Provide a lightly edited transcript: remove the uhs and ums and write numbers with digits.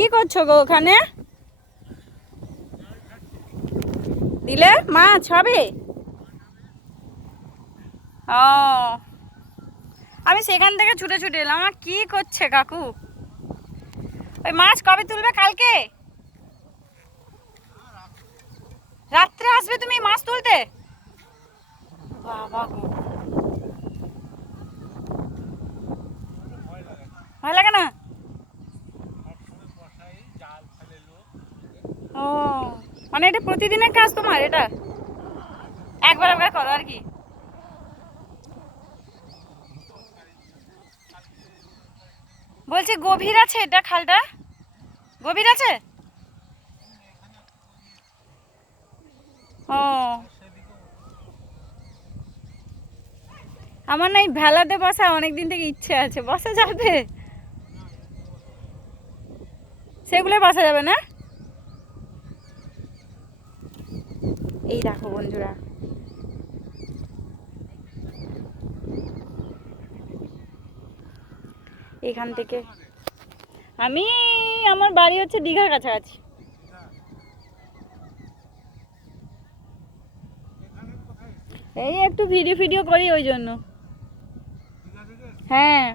কি করছো গো ওখানে? দিলে মাছ হবে? ও, আমি সেখান থেকে ছুটে ছুটে এলাম। আমার কি করছে কাকু? ওই মাছ কবে তুলবে? কালকে রাত্রে আসবে তুমি মাছ তুলতে? বাবা গো, ভয় লাগে না? ও, মানে এটা প্রতিদিনের কাজ তোমার? এটা একবার একবার করো আর কি? বলছি গভীর আছে এটা? খালটা গভীর আছে? ও, আমার না এই ভেলাতে বসা অনেকদিন থেকে ইচ্ছে আছে। বসা যাবে? সেগুলো বসা যাবে না? এই দেখো বন্ধুরা, এখান থেকে আমি, আমার বাড়ি হচ্ছে দীঘার কাছাকাছি। এই একটু ভিডিও করি ওই জন্য। হ্যাঁ।